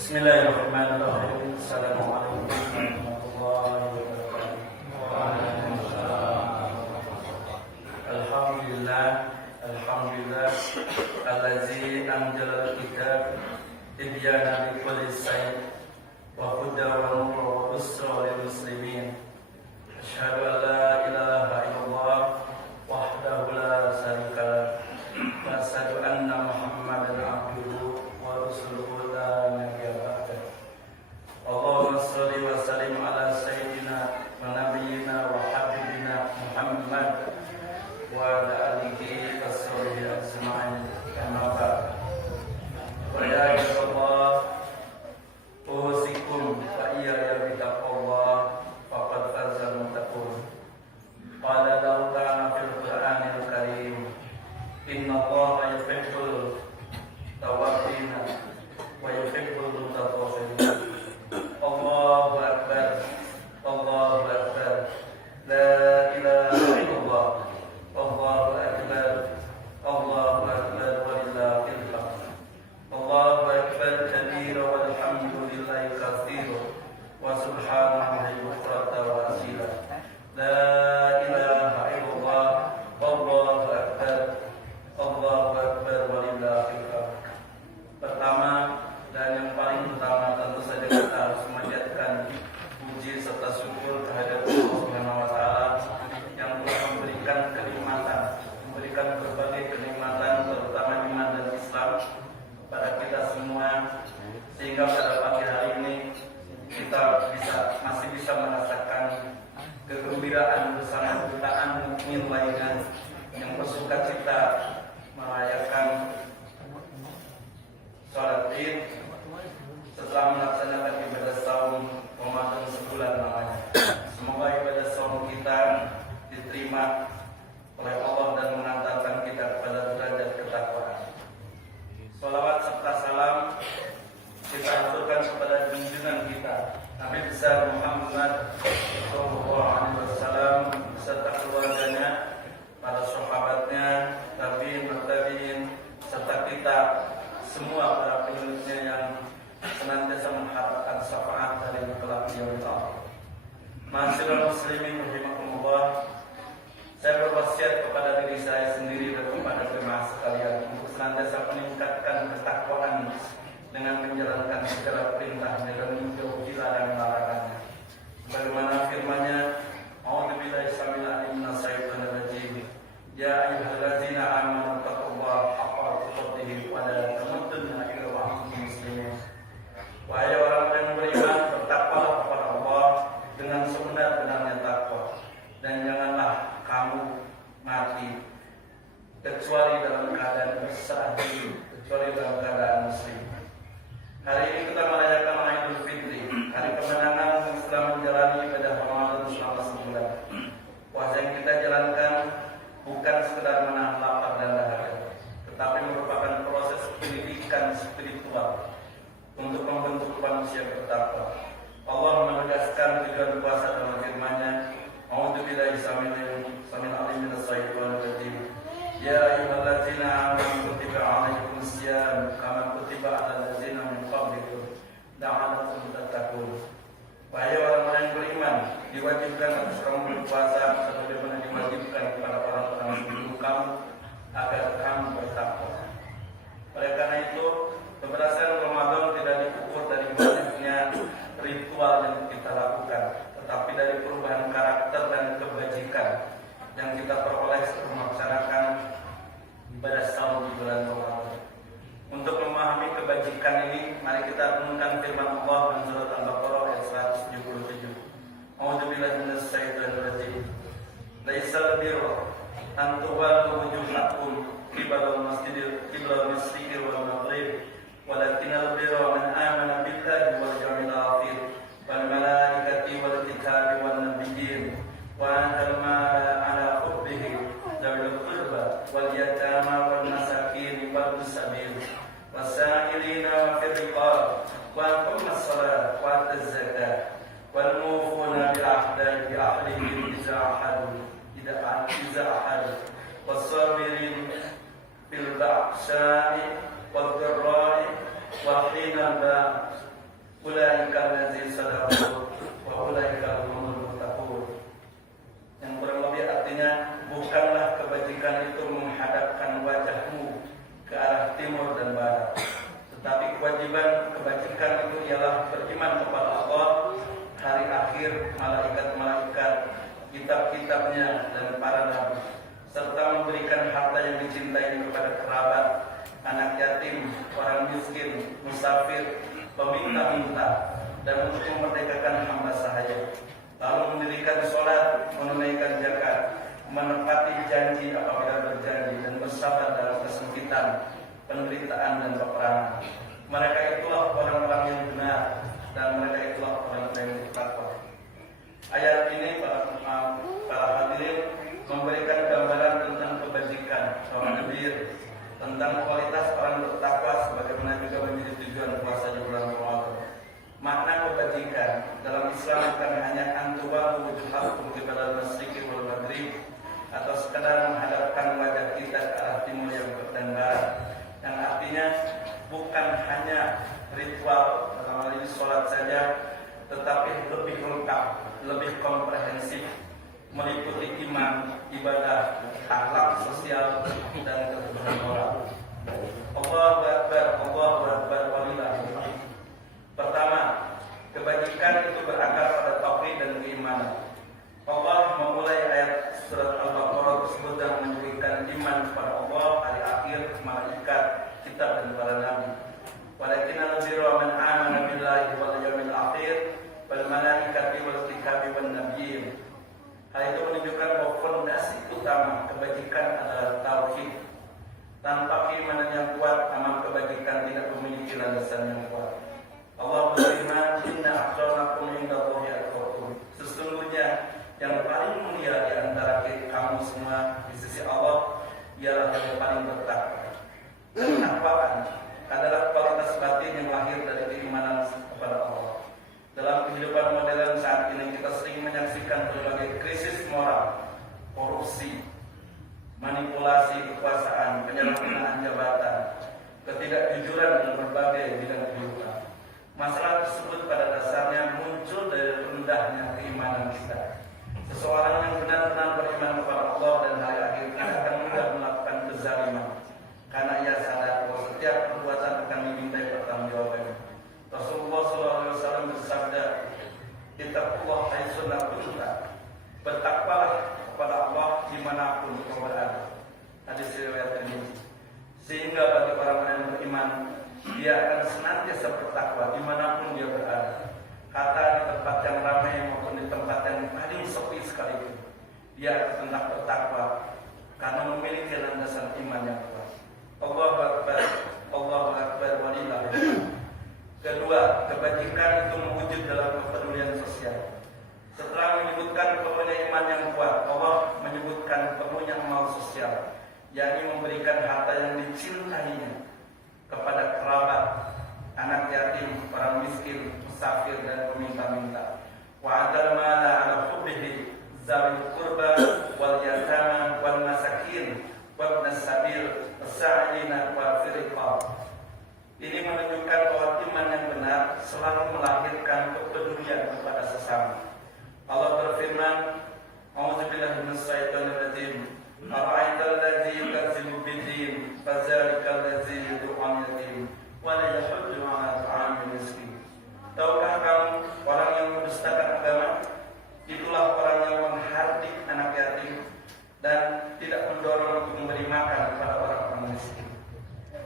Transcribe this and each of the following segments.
Bismillahirrahmanirrahim. Assalamualaikum warahmatullahi wabarakatuh. Waalaikumsalam. Alhamdulillah allazi anzala al-kitab tibyanan likulli syai' wa hudan wa nuran wa busra lil muslimin. Asyhadu an la ilaha illallah wahdahu la syarika lah wa asyhadu anna Muhammadan abduhu wa rasuluhu la nabiyya ba'dahu. Allahumma shalli wa sallim ala sayyidina wa nabiyyina wa habibina Muhammad wa ala alihi wa sahbihi ajma'in. Amma ba'd. Wa ya Allah, usikum wa iyaya bittaqwallah faqad fazal muttaqun. Qala lahu ta'ala fil Qur'anil Karim, inna Allaha yuhibbul tawwabina wa yuhibbul mutatahhirin. Allahu akbar, Allahu akbar, la ilaha illallah, Allahu akbar, Allahu akbar, walillahil hamd. Allahu akbar kabira walhamdulillahi katsira wa subhanallahi bukratan wa asila. La ilaha illallah, Allahu akbar, Allahu akbar, walillahil hamd. Pertama dan yang paling utama tentu saja kita harus memanjatkan puji serta syukur kehadirat Allah Subhanahu wa taala yang telah memberikan kenikmatan, memberikan berbagai kenikmatan terutama iman dan Islam kepada kita semua, sehingga pada pagi hari ini kita masih bisa merasakan kegembiraan bersama jutaan mukmin lainnya yang bersukacita merayakan sholat Id setelah melaksanakan ibadah saum Ramadan sebulan lamanya. Semoga ibadah saum kita diterima oleh Allah dan mengantarkan kita kepada derajat ketakwaan. Salawat serta salam kita aturkan kepada junjungan kita Nabi besar Muhammad SAW beserta keluarganya, para sahabatnya, tabi'in, serta kita semua para pengikutnya yang senantiasa mengharapkan syafaat dari kelak yaumil akhir. Ma'asyiral muslimin rahimakumullah, saya berwasiat kepada diri saya sendiri dan kepada jemaah sekalian untuk senantiasa meningkatkan ketakwaan dengan menjalankan segala perintahnya dan menjauhi larangan-larangannya. Bagaimana firman-Nya, A'udzubillahi samil alim minasyaitonir rajim. Ya ayyuhallazina amanu taqullaha haqqa tuqatih wa la tamutunna illa wa antum muslimun. Wahai orang yang beriman, bertakwalah kepada Allah dengan sebenar-benarnya takwa, dan janganlah kamu mati kecuali dalam keadaan berserah diri, kecuali dalam keadaan muslim. Hari ini kita merayakan Idul Fitri, hari kemenangan setelah menjalani ibadah Ramadan selama sebulan. Puasa yang kita jalankan bukan sekedar menahan lapar dan dahaga, tetapi merupakan proses pendidikan spiritual untuk membentuk manusia bertakwa. Allah menegaskan tujuan puasa dalam firman-Nya, A'udzubillahi samil alim minasyaitonir rajim. Ya ayyuhallazina amanu kutiba 'alaikumus syiyam kama kutiba 'alal ladzina min qablikum la'allakum tattaqun. Wahai orang-orang yang beriman, diwajibkan atas kamu berpuasa sebagaimana diwajibkan kepada orang-orang sebelum kamu agar kamu bertakwa. Oleh karena itu, keberhasilan Ramadan tidak diukur dari banyaknya ritual yang kita lakukan, tetapi dari perubahan karakter dan kebajikan yang kita peroleh setelah melaksanakan ibadah saum di bulan Ramadan. Untuk memahami kebajikan ini, mari kita renungkan firman Allah dalam surat Al-Baqarah ayat 177. A'udzubillahi minasyaitonir rajim. Laisal birra an tuwallu wujuhakum qibalal masyriqi wal maghrib, walakinnal birra man amana billahi wal yawmil akhir wal malaikati wal kitabi wan nabiyyin wa atal mala ala hubbihi dzawil qurba wal yatama wal masakin wal sabil wasailina fil riqab wa aqamas shalah wa ataz zakat wal mufuna bi ahdihim idza ahadu wasabirin bil ba'sa'i wad dharra'i wa hina timur dan barat. Tetapi kewajiban kebajikan itu ialah beriman kepada Allah, hari akhir, malaikat-malaikat, kitab-kitabnya, dan para nabi, serta memberikan harta yang dicintai kepada kerabat, anak yatim, orang miskin, musafir, peminta-minta, dan untuk memerdekakan hamba sahaya. Lalu mendirikan sholat, menunaikan zakat, menepati janji apabila berjanji, dan bersabar dalam kesempitan, penderitaan, dan peperangan. Mereka itulah orang-orang yang benar, dan mereka itulah orang-orang yang bertakwa. Ayat ini para hadirin memberikan gambaran tentang kebajikan, tentang kualitas orang bertakwa, sebagaimana juga menjadi tujuan puasa di bulan Ramadan. Makna kebajikan dalam Islam bukan hanya antuwa wujuhakum qibala al-masyriqi wal maghrib, atau sekedar menghadapkan wajah kita ke arah timur dan barat, yang artinya bukan hanya ritual dalam hal ini sholat saja, tetapi lebih lengkap, lebih komprehensif, meliputi iman, ibadah, akhlak sosial, dan ketuhanan moral. Allahu Akbar, Allahu Akbar, walillahil hamd. Pertama, kebajikan itu berakar pada tauhid dan keimanan. Allah memulai ayat surat Al-Baqarah tersebut dan menyebutkan iman kepada Allah, hari akhir, malaikat, kitab, dan para nabi. Walakinna al-birra man amana billahi wal yawmil akhir wal malaikati wal kitabi wan nabiyyin. Hal itu menunjukkan bahwa fondasi utama kebajikan adalah tauhid. Tanpa keimanan yang kuat, amal kebajikan tidak memiliki landasan yang kuat. Allah berfirman, "Inna akramakum indallahi atqakum." Sesungguhnya yang paling mulia di antara kamu semua di sisi Allah ialah yang paling bertakwa. Ketakwaan adalah kualitas batin yang lahir dari keimanan kepada Allah. Dalam kehidupan modern saat ini kita sering menyaksikan berbagai krisis moral, korupsi, manipulasi kekuasaan, penyalahgunaan jabatan, ketidakjujuran dalam berbagai bidang kehidupan. Masalah tersebut pada dasarnya muncul dari rendahnya keimanan kita. Seseorang yang benar-benar beriman kepada Allah dan hari akhir tidak akan mudah melakukan kezaliman, karena ia sadar bahwa setiap perbuatan akan dimintai pertanggungjawabannya. Rasulullah SAW bersabda, "Ittaqullah haitsu ma kuntum." Bertakwalah kepada Allah dimanapun kau berada. Hadis riwayat ini. Sehingga bagi orang yang beriman, dia akan senantiasa bertakwa dimanapun dia berada. Kata di tempat yang ramai maupun di tempat yang paling sepi sekalipun, dia akan tetap bertakwa karena memiliki landasan iman yang kuat. Allahu Akbar, Allahu Akbar, walillahil hamd. Kedua, kebajikan itu mewujud dalam kepedulian sosial. Setelah menyebutkan perlunya iman yang kuat, Allah menyebutkan perlunya amal sosial, yakni memberikan harta yang dicintainya kepada kerabat, anak yatim, orang miskin, musafir, dan peminta-minta. Wa adal mala ala hubbihi zawil qurba wal yatama wal masakin wa ibnas sabil as-sa'ilina wa firqah. Ini menunjukkan bahwa iman yang benar selalu melahirkan kepedulian kepada sesama. Allah berfirman, "A'udzubillahi minasyaitonir rajim. Ara'aital ladzi yukadzibu bid-din, fadzalikal ladzi yud'ul yatim wa la yahuddu 'ala ta'amil miskin." Tahukah kamu orang yang mendustakan agama? Itulah orang yang menghardik anak yatim dan tidak mendorong untuk memberi makan kepada orang-orang miskin.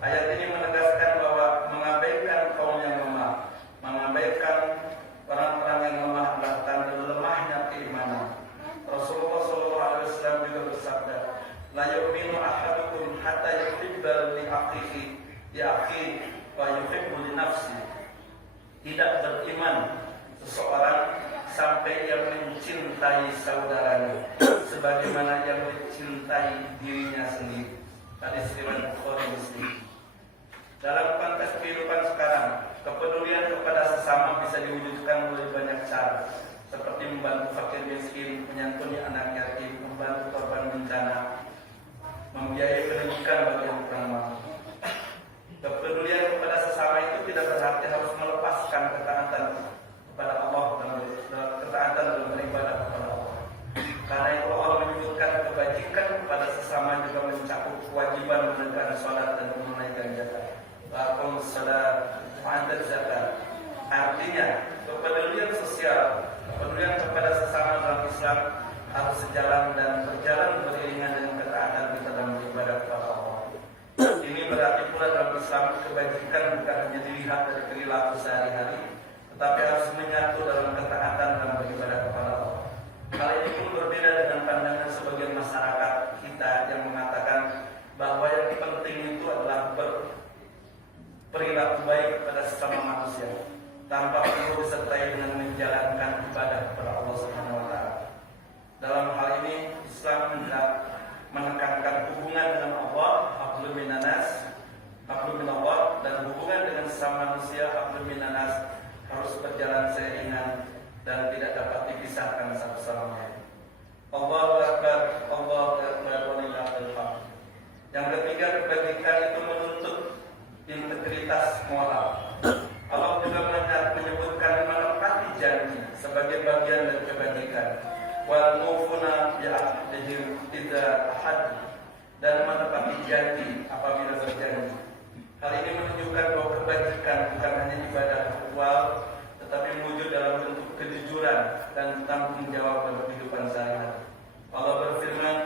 Ayat ini menegaskan bahwa mengabaikan kaum yang lemah, mengabaikan orang-orang yang lemah adalah tanda lemahnya keimanan. Rasulullah SAW juga bersabda, "La yu'minu ahadukum hatta yuhibba li akhihi wa yuhibbu li nafsi." Tidak beriman seseorang sampai ia mencintai saudaranya sebagaimana ia mencintai dirinya sendiri. Hadis riwayat Bukhari Muslim. Dalam konteks kehidupan sekarang, kepedulian kepada sesama bisa diwujudkan melalui banyak cara, seperti membantu fakir miskin, menyantuni anak yatim, membantu korban bencana, membiayai pendidikan bagi yang kurang mampu. Kepedulian kepada sesama itu tidak berarti harus melepaskan ketaatan kepada Allah dan ketaatan dalam beribadah kepada Allah. Karena itu Allah menyebutkan kebajikan kepada sesama juga mencakup kewajiban menegakkan sholat dan menunaikan zakat. Islam harus sejalan dan berjalan beriringan dengan ketaatan kita dalam beribadah kepada Allah. Ini berarti pula dalam Islam kebajikan bukan hanya dilihat dari perilaku sehari-hari, tetapi harus menyatu dalam ketaatan dalam beribadah kepada Allah. Hal ini pun berbeda dengan pandangan sebagian masyarakat kita yang mengatakan bahwa yang penting itu adalah berperilaku baik kepada sesama manusia, tanpa perlu disertai dengan menjalankan ibadah kepada Allah Subhanahu wa taala. Dalam hal ini Islam menekankan hubungan dengan Allah, hablum minanas, hablum minallah, dan hubungan dengan sesama manusia, hablum minanas, harus berjalan seiringan dan tidak dapat dipisahkan satu sama lain. Allahu Akbar, Allahu Akbar, walillahil hamd. Yang ketiga, kebajikan itu menuntut integritas moral. Allah juga menyebutkan menepati janji sebagai bagian dari kebajikan. Wal mufuna bi'ahdihim idza ahad, dan menepati janji apabila berjanji. Hal ini menunjukkan bahwa kebajikan bukan hanya ibadah ritual, tetapi wujud dalam bentuk kejujuran dan tanggung jawab dalam kehidupan sehari-hari. Allah berfirman,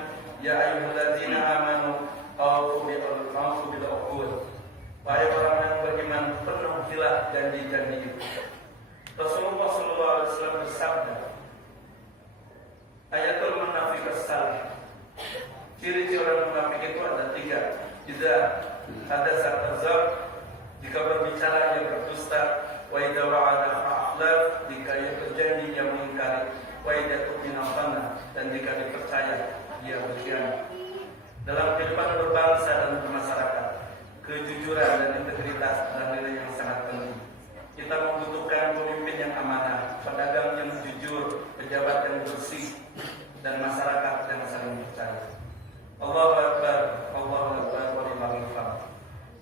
ya ayyuhalladzina amanu aufu bil uqud. Wahai orang yang beriman, penuhilah janji-janji itu. Rasulullah SAW bersabda, ayatul munafiq as-salih. Ciri-ciri orang munafik itu ada 3. Idza hadasa kadzab, jika berbicara ia berdusta, wa idza wa'ada akhlaf, jika ia berjanji ia mengingkari, wa idza tu'mina khana, dan jika dipercaya ia berkhianat. Dalam kehidupan berbangsa dan bermasyarakat, kejujuran dan integritas adalah nilai yang sangat penting. Kita membutuhkan pemimpin yang amanah, pedagang yang jujur, pejabat yang bersih, dan masyarakat yang saling percaya. Allahu Akbar, Allahu Akbar, walillahil hamd.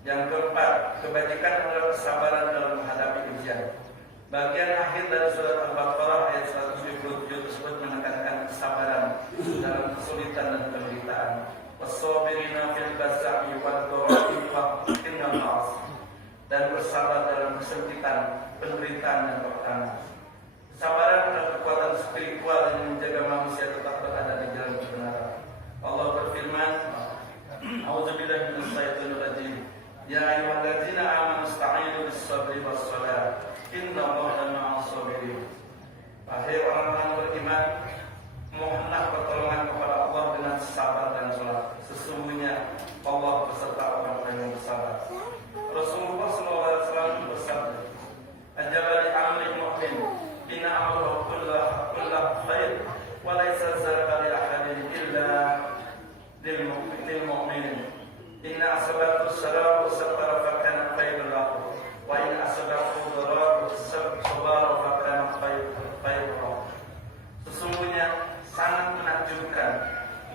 Yang keempat, kebajikan adalah kesabaran dalam menghadapi ujian. Bagian akhir dari surat Al-Baqarah ayat 177 tersebut menekankan kesabaran dalam kesulitan dan penderitaan. Wasabirina fil basa'i wad dharra'i wa hinal ba'as, dan bersabar dalam kesempitan, penderitaan dan peperangan. Kesabaran adalah kekuatan spiritual yang menjaga manusia tetap berada di jalan kebenaran. Allah berfirman, A'udzubillahi minash shaitonir rajim. Ya ayyuhalladzina amanu ista'inu bis-sabri was-shalah. Innallaha ma'as sabirin. Wahai orang-orang beriman, mohonlah pertolongan kepada Allah dengan sabar dan salat. Sesungguhnya Allah beserta orang-orang yang bersabar. Rasulullah SAW bersabda, Ajabali amri mu'min, inna amrahu kullahu khair, wa laysa zalika li ahadin illa lil mu'minin. Inna asabatu sarau sabara fa kana khairan lahu, wa in asabatu dharau sabara fa kana khairan lahu. Sesungguhnya sangat menakjubkan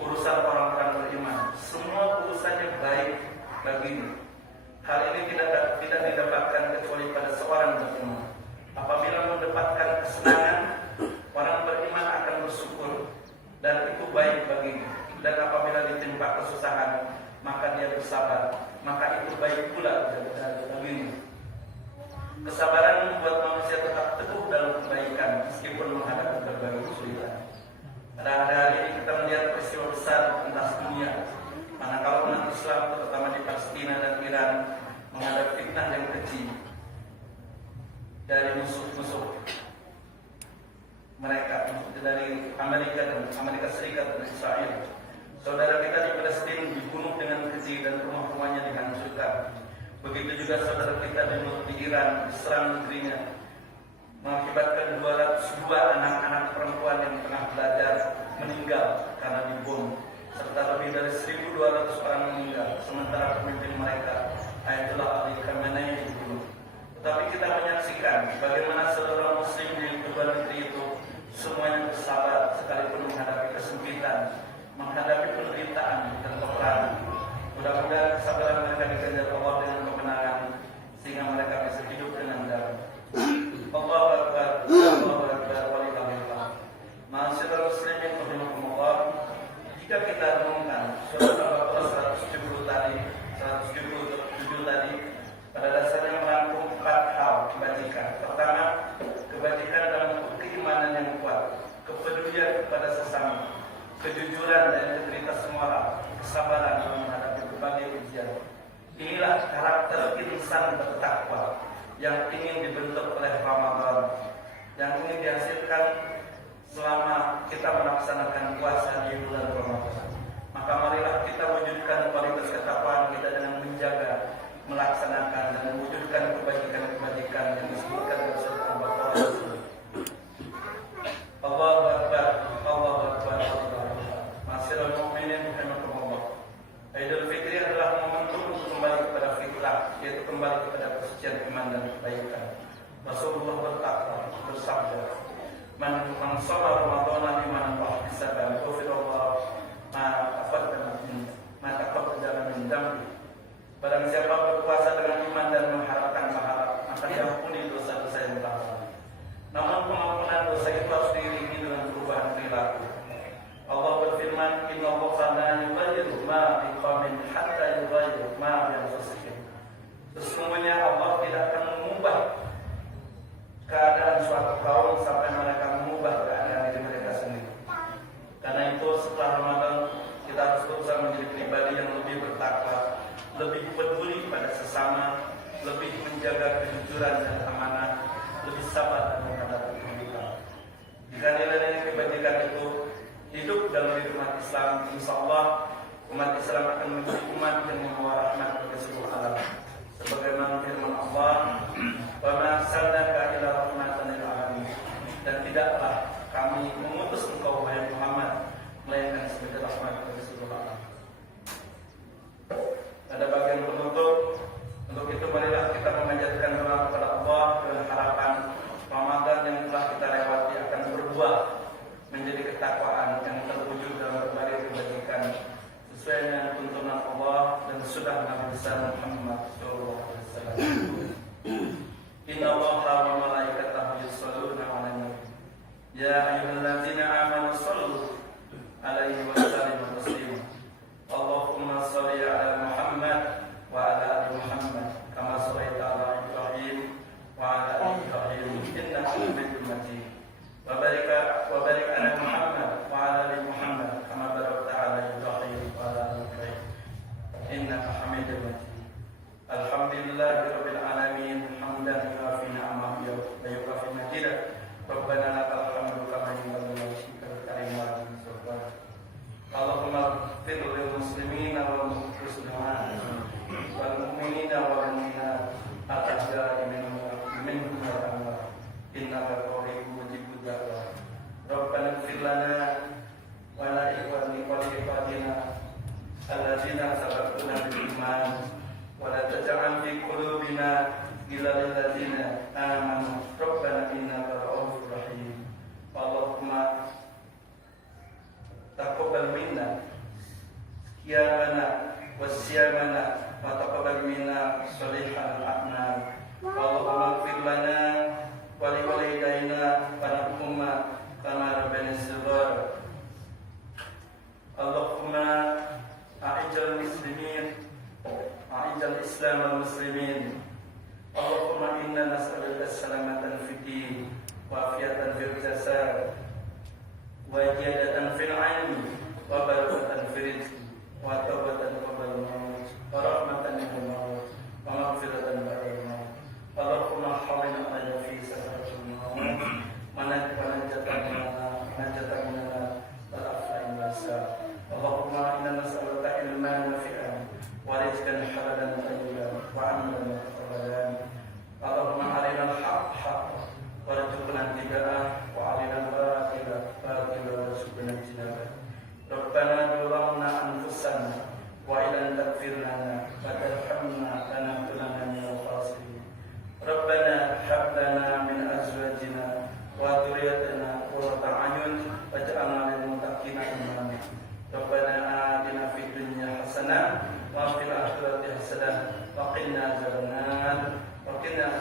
urusan orang-orang beriman. Semua urusannya baik baginya. Hal ini tidak didapatkan kecuali pada seorang beriman. Apabila mendapatkan kesenangan, orang beriman akan bersyukur dan itu baik baginya. Dan apabila ditimpa kesusahan, maka dia bersabar, maka itu baik pula baginya. Kesabaran membuat manusia tetap teguh dalam kebaikan meskipun menghadapi berbagai kesulitan. Pada hari ini kita melihat peristiwa besar di pentas dunia, manakala umat Islam terutama di Palestina dan Iran menghadapi fitnah yang keji dari musuh-musuh mereka, dari Amerika Serikat dan Israel. Saudara kita di Palestina dibunuh dengan keji dan rumah-rumahnya dihancurkan. Begitu juga saudara kita di Iran diserang negerinya, mengakibatkan 202 anak-anak perempuan yang tengah belajar meninggal karena dibom, serta lebih dari 1.200 orang meninggal, sementara pemimpin mereka Ayatollah Ali Khamenei dibunuh. Tetapi kita menyaksikan bagaimana saudara muslim di kedua negeri itu semuanya bersabar sekalipun menghadapi kesempitan, menghadapi penderitaan dan peperangan. Mudah-mudahan kesabaran mereka diganjar Allah dengan kemenangan sehingga mereka bisa hidup dengan damai. Allahu Akbar, Allahu Akbar, walillahil hamd. Ma'asyiral muslimin rahimakumullah. Jika kita renungkan surat Al-Baqarah 177 tadi, pada dasarnya merangkum 4 hal kebajikan. Pertama, kebajikan dalam bentuk keimanan yang kuat. kepedulian kepada sesama, kejujuran dan integritas moral, kesabaran dalam menghadapi berbagai ujian. Inilah karakter insan bertakwa yang ingin dibentuk oleh Ramadan, yang ingin dihasilkan selama kita melaksanakan puasa di bulan Ramadan. Maka marilah kita wujudkan kualitas ketakwaan kita dengan menjaga, melaksanakan dan mewujudkan kebajikan-kebajikan yang disebutkan dalam surat Al-Baqarah. Allahu Akbar, Allahu Akbar, Allahu Akbar. Ma'asyiral mu'minin rahimakumullah. Idul Fitri adalah momentum untuk kembali kepada fitrah, yaitu kembali kepada kesucian iman dan kebaikan. Rasulullah bersabda, "Man shalla Ramadan imanan wa ihtisaban, ghufira ma taqaddama min dhanbi." Barang siapa berpuasa dengan iman dan mengharapkan pahala, maka diampuni dosa-dosa yang telah lalu. Namun pengampunan dosa itu harus diiringi dengan perubahan perilaku. Allah berfirman, "Inna Allaha la yughayyiru ma biqaumin hatta yughayyiru ma bi anfusihim." Sesungguhnya Allah tidak akan mengubah keadaan suatu kaum sampai mereka mengubah keadaan diri mereka sendiri. Karena itu setelah Ramadan kita harus berusaha menjadi pribadi yang lebih bertakwa, lebih peduli pada sesama, lebih menjaga kejujuran dan amanah, lebih sabar dan menghadapi kehidupan. Jika nilai-nilai kebajikan itu hidup dalam diri umat Islam, insya Allah umat Islam akan menjadi umat yang membawa rahmat bagi seluruh alam. Sebagaimana firman Allah, "Wa ma arsalnaka illa rahmatan lil alamin." Dan tidaklah kami mengutus engkau wahai Muhammad melainkan sebagai rahmat bagi seluruh alam. Pada bagian penutup, untuk itu marilah kita memanjatkan doa kepada Allah dengan harapan Ramadan yang telah kita lewati akan berbuah menjadi ketakwaan yang terwujud dalam berbagai kebajikan sesuai dengan tuntunan Allah dan sunnah Nabi Muhammad SAW. Inna Allaha wa malaikatahu yusholluna 'alan nabi. Ya ayyuhallazina amanu shallu 'alaihi wa sallimu taslima. Allahumma shalli 'ala Muhammad wa 'ala ali Muhammad kama shallaita 'ala Ibrahim wa 'ala ali Ibrahim innaka Hamidum Majid. Wa barik 'ala Muhammad wa 'ala ali Muhammad kama barakta 'ala Ibrahim wa 'ala ali Ibrahim innaka Hamidum Majid. Alhamdulillahirabbil alamin hamdan yuafi ni'amahu wa yukafi majidah. Rabbana lakal hamdu kama yanbaghi li wajhikal karim wa li sultanik. Allahumma ighfir lil muslimina wal muslimat wal mu'minina wal mu'minat al-ahya'i minhum wal amwat innaka qaribun mujibud da'wat. Rabbana ighfir lana wa la ikhwanina alladzina sabaquna bil iman wa la taj'al fi qulubina ghillan lil ladzina amanu rabbana innaka ra'ufur rahim. Allahumma taqabbal minna qiyamana wa siyamana wa taqabbal minna shalihal a'mal. Allahumma ighfir lana wa li walidayna wa lahumma kama rabbayana shighara. Allahumma a'ijal muslimin a'ijal islam wal muslimin. Allahumma inna nas'aluka salamatan fid din wa afiatan fil jasad wa ziyadatan fil ilmi wa barakatan fil rizqi wa tawbatan qabla al-maut wa rahmatan inda al-maut wa maghfiratan ba'da al-maut. Allahumma hawwin 'alaina fi sakaratil maut wa najatan minna wal aflain wasa. Allahumma inna nas'aluka ilman nafi'an wa rizqan halalan tayyiban wa 'amalan mutaqabbalan. Allahumma arinal haqqa haqqan warzuqna ittiba'ah wa arinal batila batilan warzuqna ijtinabah. Rabbana zalamna anfusana wa illam taghfir lana wa tarhamna lanakunanna minal khasirin. Rabbana hab lana min azwajina wa dhurriyyatina qurrata a'yun waj'alna lil muttaqina imama. Rabbana atina fid dunya hasanah wa fil akhirati hasanah wa qina adzabannar wa qina